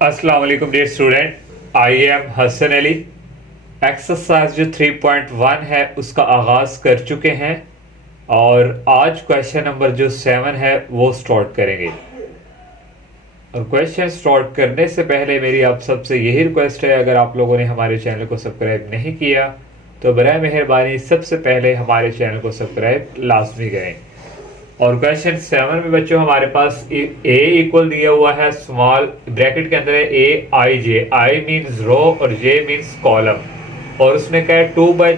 अस्सलाम वालेकुम dear student, I am Hasan Ali. Exercise जो 3.1 है उसका आगाज कर चुके हैं और आज क्वेश्चन नंबर जो 7 है वो स्टार्ट करेंगे। और क्वेश्चन स्टार्ट करने से पहले मेरी आप सबसे यही रिक्वेस्ट है, अगर आप लोगों ने हमारे चैनल को सब्सक्राइब नहीं किया तो बराए मेहरबानी सबसे पहले हमारे चैनल को सब्सक्राइब लाजमी करें। और क्वेश्चन 7 में बच्चों हमारे पास ए इक्वल दिया हुआ है, स्मॉल ब्रैकेट के अंदर है ए आई जे, आई मीन्स रो और जे मीन्स कॉलम। और उसने कहा है 2 by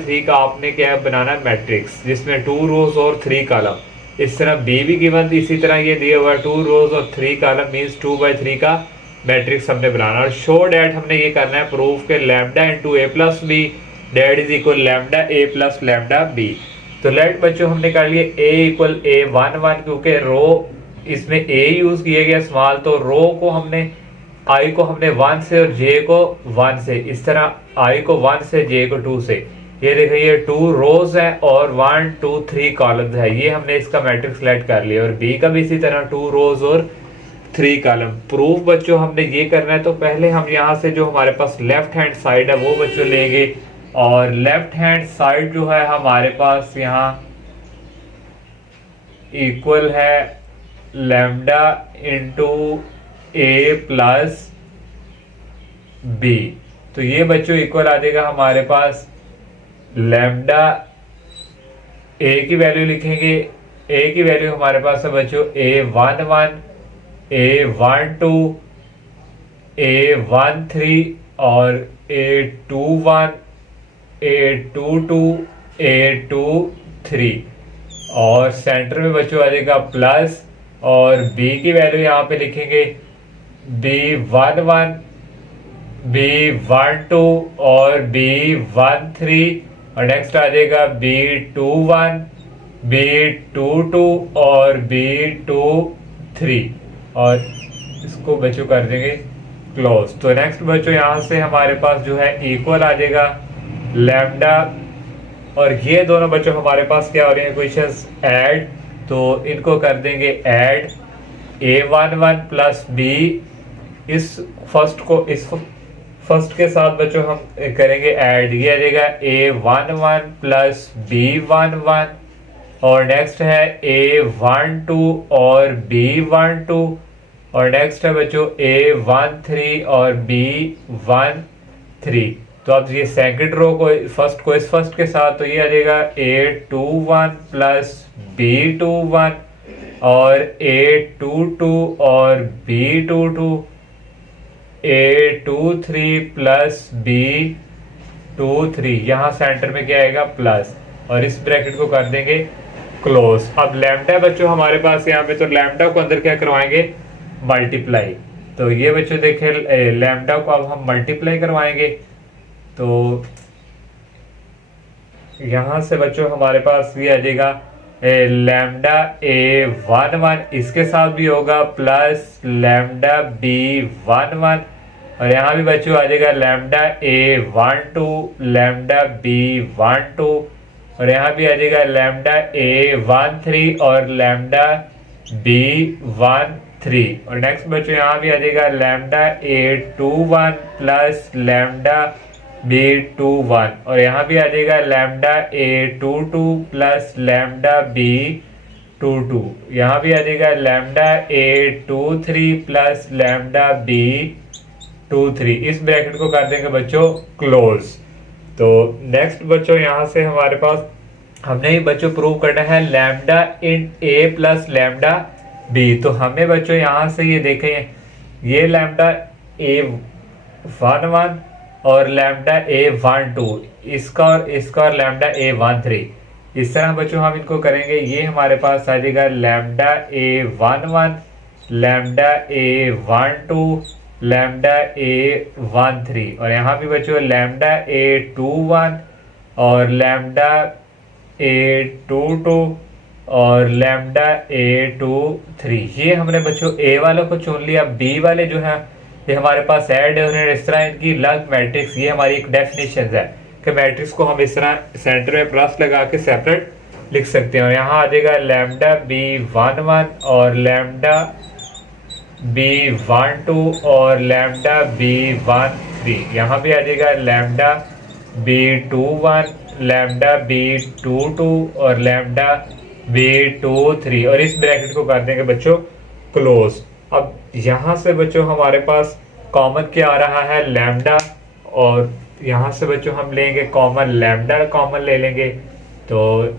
3 का आपने क्या है बनाना मैट्रिक्स जिसमें 2 रोज और 3 कॉलम। इस तरह बी भी गिवन, इसी तरह ये दिया हुआ है 2 रोज और 3 कॉलम मीन्स 2 by 3 का मैट्रिक्स हमने बनाना। और शो डैट हमने ये करना है प्रूफ के lambda into A plus B that is equal lambda A plus lambda B. तो लेट बच्चों हमने कर लिए a इक्वल A11 क्योंकि रो इसमें a यूज किया गया स्मॉल, तो रो को हमने i को हमने 1 से और j को 1 से, इस तरह i को 1 से j को 2 से। ये देखिए ये 2 रोज है और 1 2 3 कॉलम्स है, ये हमने इसका मैट्रिक्स सेलेक्ट कर लिया। और b का भी इसी तरह 2 रोज और 3 कॉलम। प्रूफ बच्चों हमने ये करना है, तो पहले हम यहाँ से जो हमारे पास लेफ्ट हैंड साइड है वो बच्चों लेंगे। और लेफ्ट हैंड साइड जो है हमारे पास यहाँ इक्वल है lambda into A plus B. तो ये बच्चों इक्वल आ जाएगा हमारे पास लैम्डा, ए की वैल्यू लिखेंगे, ए की वैल्यू हमारे पास है बच्चों A11, A12, A13 और A21, A22, A23। और सेंटर में बच्चों आ जाएगा प्लस, और B की वैल्यू यहाँ पे लिखेंगे B11, B12 और B13। और नेक्स्ट आ जाएगा B21, B22 और B23। और इसको बच्चों कर देंगे क्लोज। तो नेक्स्ट बच्चों यहाँ से हमारे पास जो है इक्वल आ जाएगा लैम्डा, और ये दोनों बच्चों हमारे पास क्या हो रहे हैं इक्वेशंस ऐड, तो इनको कर देंगे ऐड। A11 प्लस बी, इस फर्स्ट के साथ बच्चों हम करेंगे ऐड, ये आ जाएगा A11 प्लस B11। और नेक्स्ट है A12 और B12। और नेक्स्ट है बच्चों A13 और B13। तो अब ये सेकंड रो को इस फर्स्ट के साथ, तो ये आ जाएगा A21 प्लस B21 और A22 और B22, A23 प्लस B23। यहाँ सेंटर में क्या आएगा प्लस, और इस ब्रैकेट को कर देंगे क्लोज। अब लैम्डा बच्चों हमारे पास यहाँ पे, तो लैम्डा को अंदर क्या करवाएंगे मल्टीप्लाई। तो ये बच्चों देखे लैम्डा को अब हम मल्टीप्लाई करवाएंगे, तो यहां से बच्चों हमारे पास ये आ जाएगा लैम्डा A11, इसके साथ भी होगा प्लस लैम्डा B11। और यहाँ भी बच्चों आ जाएगा लैम्डा A12, लैम्डा B12। और यहाँ भी आ जाएगा लैम्डा A13 और लैम्डा B13। और नेक्स्ट बच्चों यहाँ भी आ जाएगा lambda A21 plus lambda B21। और यहाँ भी आ जाएगा lambda A22 plus lambda B22। यहाँ भी आ जाएगा lambda A23 plus lambda B23। इस ब्रैकेट को कर देंगे बच्चों क्लोज। तो नेक्स्ट बच्चों यहाँ से हमारे पास हमने ही बच्चों प्रूव करना है lambda in A plus lambda B। तो हमें बच्चों यहाँ से ये देखें, ये लैम्डा A11 और लैम्डा A12, इसका और लैम्डा A13। इस तरह बच्चों हम इनको करेंगे, ये हमारे पास आ जाएगा lambda A11, lambda A12, lambda A13। और यहाँ भी बच्चों लैम्डा A21 और लैम्डा A22 और लैम्डा A23। ये हमने बच्चों A वालों को चुन लिया। B वाले जो है ये हमारे पास ऐड है, उन्हें इस तरह इनकी लग मैट्रिक्स, ये हमारी एक डेफिनेशन है कि मैट्रिक्स को हम इस तरह सेंटर में प्लस लगा के सेपरेट लिख सकते हैं। और यहाँ आ जाएगा लैम्डा B11 और लैम्डा B12 और लैम्डा B13। यहाँ भी आ जाएगा लैम्डा B21, लैम्डा B22 और लैम्डा B23, और इस ब्रैकेट को कर देंगे बच्चों क्लोज। अब यहाँ से बच्चों हमारे पास कॉमन क्या आ रहा है, लैम्डा, और यहाँ से बच्चों हम लेंगे कॉमन लैम्डा, कॉमन ले लेंगे तो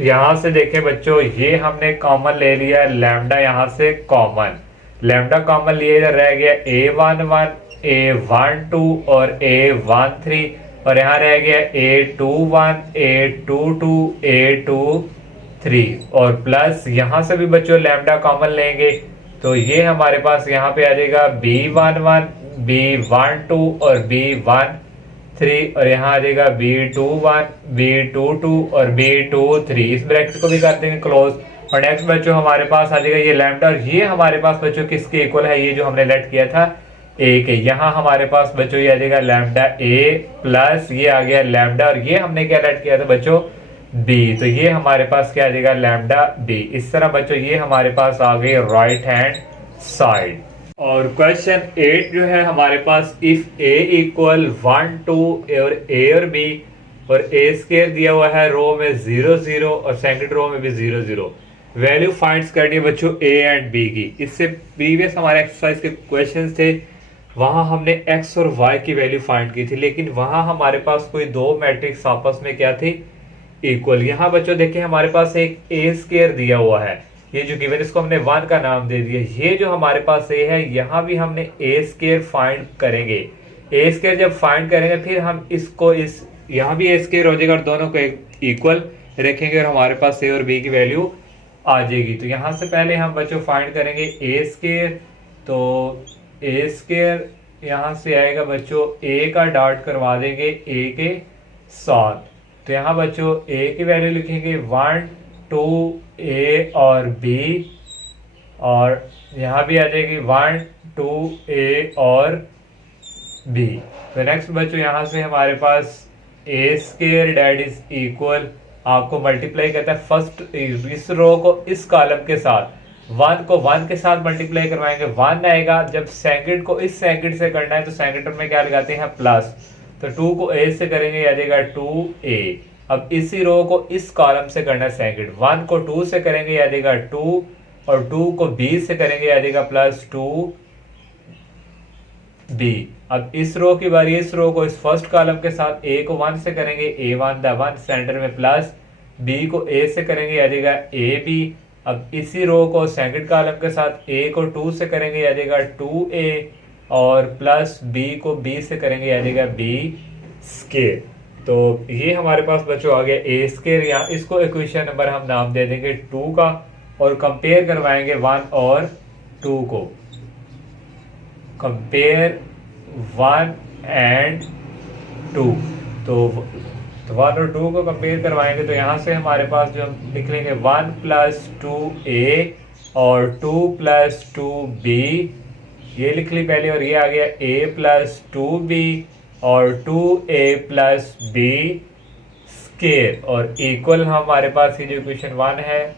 यहाँ से देखें बच्चों, ये हमने कॉमन ले लिया लैम्डा, यहाँ से कॉमन लैम्डा कॉमन लिए, इधर रह गया A11, A12 और A13, और यहाँ रह गया A21, A22, A23, और प्लस यहाँ से भी बच्चों लैम्डा कॉमन लेंगे तो ये हमारे पास यहाँ पे आ जाएगा B11, B12 और B13, और यहाँ आ जाएगा B21, B22 और B23। इस ब्रैकेट को भी कर देंगे क्लोज, और नेक्स्ट बच्चों हमारे पास आ जाएगा ये लैम्डा, और ये हमारे पास बच्चों किसके इक्वल है, ये जो हमने लेट किया था ए के। यहाँ हमारे पास बच्चों ये आ जाएगा लैम्डा ए प्लस ये आ गया लैम्डा, और ये हमने क्या लेट किया था बच्चों बी, तो ये हमारे पास क्या आ जाएगा लैम्डा बी। इस तरह बच्चों ये हमारे पास आ गई राइट हैंड साइड। और क्वेश्चन 8 जो है हमारे पास, इफ ए इक्वल 1 2 और ए और बी, और ए स्क्वायर दिया हुआ है रो में 0 0 और सेकंड रो में भी 0 0, वैल्यू फाइंड्स करनी है बच्चों ए एंड बी की। इससे प्रीवियस हमारे एक्सरसाइज के क्वेश्चंस थे, वहां हमने एक्स और वाई की वैल्यू फाइंड की थी, लेकिन वहां हमारे पास कोई दो मैट्रिक्स आपस में क्या थी, इक्वल। यहाँ बच्चों देखिए हमारे पास एक ए स्क्वायर दिया हुआ है, ये जो गिवन, इसको हमने 1 का नाम दे दिया। ये जो हमारे पास ए है, यहाँ भी हमने ए स्क्वायर फाइंड करेंगे। ए स्क्वायर जब फाइंड करेंगे फिर हम इसको इस यहाँ भी ए स्क्वायर हो जाएगा और दोनों को इक्वल रखेंगे और हमारे पास ए और बी की वैल्यू आ जाएगी। तो यहाँ से पहले हम बच्चों फाइंड करेंगे ए स्क्वायर, तो ए स्क्वायर यहाँ से आएगा बच्चों, ए का डॉट करवा देंगे ए के साथ, तो यहाँ बच्चों ए की वैल्यू लिखेंगे 1 2 ए और बी, और यहाँ भी आ जाएगी 1 2 ए और बी। तो नेक्स्ट बच्चों यहाँ से हमारे पास ए स्क्वायर डेट इज इक्वल, आपको मल्टीप्लाई करता है फर्स्ट इस रो को इस कॉलम के साथ, 1 को 1 के साथ मल्टीप्लाई करवाएंगे, 1 आएगा। जब सेकंड को इस सेकंड से करना है तो सेकंड में क्या लगाते हैं प्लस, तो 2 को a से करेंगे आ जाएगा 2a। अब इसी रो को इस कॉलम से करना है सेकंड, 1 को 2 से करेंगे आ जाएगा 2, और 2 को b से करेंगे आ जाएगा प्लस 2b। अब इस रो की बारी, इस रो को इस फर्स्ट कॉलम के साथ a को 1 से करेंगे a1 द 1 सेंटर में प्लस b को a से करेंगे आ जाएगा ab। अब इसी रो को सेकंड कॉलम के साथ a को 2 से करेंगे आ जाएगा 2a, और प्लस b को b से करेंगे आ जाएगा b स्क्वायर। तो ये हमारे पास बच्चों आ गया ए स्क्वायर, या इसको इक्वेशन नंबर हम नाम दे देंगे 2 का, और कंपेयर करवाएंगे 1 और 2 को, कंपेयर 1 एंड 2, तो 1 और 2 को कंपेयर करवाएंगे तो यहाँ से हमारे पास जो हम लिख लेंगे 1 प्लस 2a और 2 प्लस 2b, ये लिख ली पहले, और ये आ गया a प्लस 2b और 2a प्लस b स्क्वायर, और इक्वल हमारे पास ये जो इक्वेशन 1 है,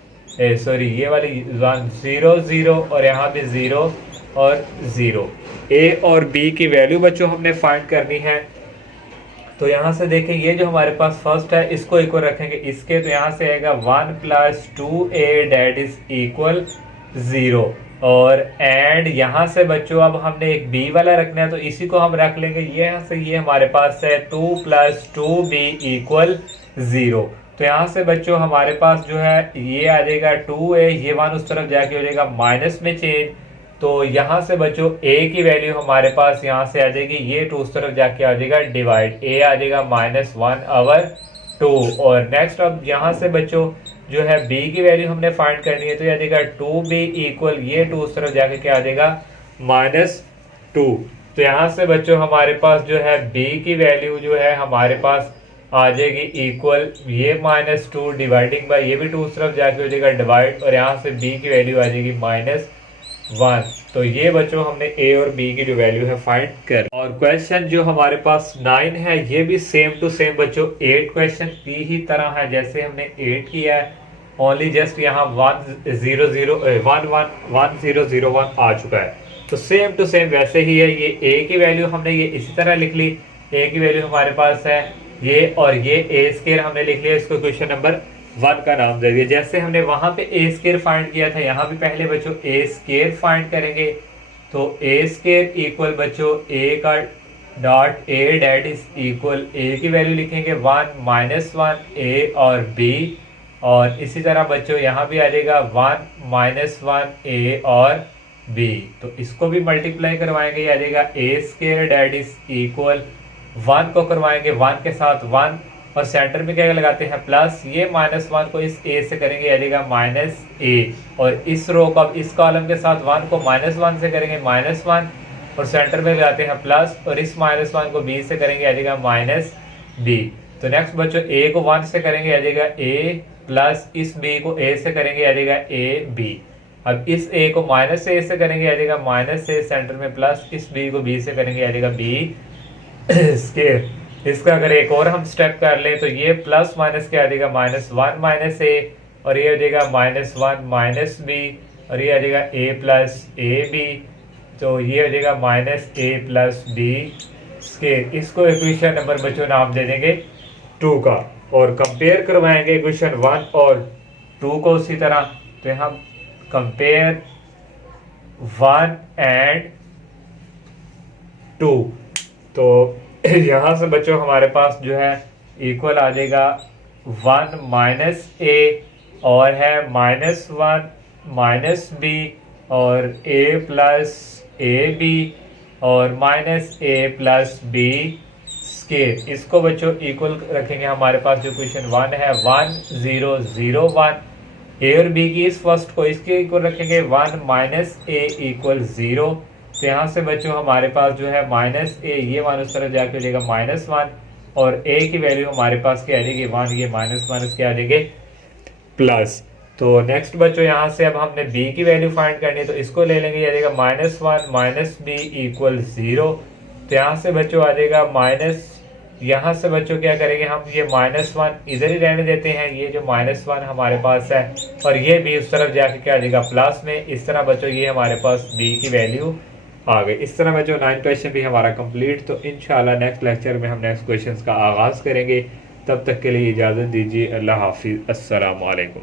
सॉरी ये वाली 1 0 0 और यहाँ भी 0 और 0। a और b की वैल्यू बच्चों हमने फाइंड करनी है, तो यहाँ से देखें ये जो हमारे पास फर्स्ट है इसको इक्वल रखेंगे इसके, तो यहाँ से आएगा 1 plus 2a date is equal 0, और एंड यहाँ से बच्चों अब हमने एक b वाला रखना है तो इसी को हम रख लेंगे। ये यहाँ से ये हमारे पास है 2 प्लस 2b इक्वल 0, तो यहाँ से बच्चों हमारे पास जो है ये आ जाएगा 2a, ये 1 उस तरफ जाके हो जाएगा माइनस में चेंज, तो यहाँ से बच्चों a की वैल्यू हमारे पास यहाँ से आ जाएगी, ये 2 उस तरफ जाके आ जाएगा डिवाइड, a आ जाएगा -1/2। और नेक्स्ट अब यहाँ से बच्चों जो है b की वैल्यू हमने फाइंड करनी है, तो ये आ जाएगा 2b इक्वल, ये 2 उस तरफ जाके क्या आ जाएगा -2। तो यहाँ से बच्चों हमारे पास जो है b की वैल्यू जो है हमारे पास आ जाएगी इक्वल, ये -2 डिवाइडिंग बाय, ये भी 2 उस तरफ जाके हो जाएगा डिवाइड, और यहाँ से b की वैल्यू आ जाएगी -1। तो ये बच्चों हमने a और b की जो वैल्यू है फाइंड कर। और क्वेश्चन जो हमारे पास 9 है, ये भी सेम टू सेम बच्चों 8 क्वेश्चन की ही तरह है जैसे हमने 8 किया है, ओनली जस्ट यहाँ 1001 आ चुका है। तो सेम टू सेम वैसे ही है, ये ए की वैल्यू हमने ये इसी तरह लिख ली, ए की वैल्यू हमारे पास है ये, और ये ए स्केयर हमने लिख लिया, इसको क्वेश्चन नंबर 1 का नाम दे दिया। जैसे हमने वहां पे ए स्केयर फाइंड किया था, यहाँ भी पहले बच्चों ए स्केयर फाइंड करेंगे। तो ए स्केयर इक्वल बच्चों ए का dot A det is equal, A की वैल्यू लिखेंगे 1 -1 ए और बी, और इसी तरह बच्चों यहाँ भी आ जाएगा 1 -1 ए और बी। तो इसको भी मल्टीप्लाई करवाएंगे, आ जाएगा ए स्केयर डेट इज इक्वल 1 को करवाएंगे 1 के साथ 1, और सेंटर में क्या लगाते हैं प्लस, ये -1 को इस ए से करेंगे आ जाएगा -a, और इस रो को अब इस कॉलम के साथ 1 को -1 से करेंगे -1, और सेंटर में लगाते हैं प्लस, और इस -1 को b से करेंगे आ जाएगा -b। तो नेक्स्ट बच्चों a को 1 से करेंगे आ जाएगा a, प्लस इस b को a से करेंगे आ जाएगा ab। अब इस a को -a से करेंगे आ जाएगा -a, सेंटर में प्लस, इस b को b से करेंगे आ जाएगा b स्केयर। इसका अगर एक और हम स्टेप कर लें तो ये प्लस माइनस क्या आ जाएगा -1 -a, और ये आ जाएगा -1 -b, और ये आ जाएगा a प्लस ए बी, तो ये आ जाएगा -a प्लस b स्केयर। इसको इक्वेशन नंबर बच्चों नाम दे देंगे 2 का, और कंपेयर करवाएंगे इक्वेशन 1 और 2 को उसी तरह। तो यहाँ कंपेयर 1 एंड 2, तो यहाँ से बच्चों हमारे पास जो है इक्वल आ जाएगा 1 -a, और है -1 -b, और a प्लस ए बी, और -a प्लस b स्केयर। इसको बच्चों इक्वल रखेंगे, हमारे पास जो क्वेश्चन 1 है 1 0 0 1, ए और बी की इस फर्स्ट को इसके इक्वल रखेंगे 1 -a इक्वल 0। तो यहाँ से बच्चों हमारे पास जो है -a, ये मान उस तरफ जाके हो जाएगा -1, और a की वैल्यू हमारे पास क्या आ जाएगी 1, ये माइनस क्या आ जाएगी प्लस। तो नेक्स्ट बच्चों यहाँ से अब हमने b की वैल्यू फाइंड करनी है, तो इसको ले लेंगे, आ जाएगा -1 -b इक्वल 0। तो यहाँ से बच्चों आ जाएगा माइनस, यहाँ से बच्चों क्या करेंगे हम, ये -1 इधर ही रहने देते हैं, ये जो -1 हमारे पास है, और ये भी उस तरफ जाके क्या आ जाएगा प्लस में। इस तरह बच्चों ये हमारे पास b की वैल्यू आ गई। इस तरह बच्चों 9 क्वेश्चन भी हमारा कंप्लीट। तो इंशाल्लाह नेक्स्ट लेक्चर में हम नेक्स्ट क्वेश्चंस का आगाज़ करेंगे। तब तक के लिए इजाज़त दीजिए। अल्लाह हाफिज़। अस्सलाम वालेकुम।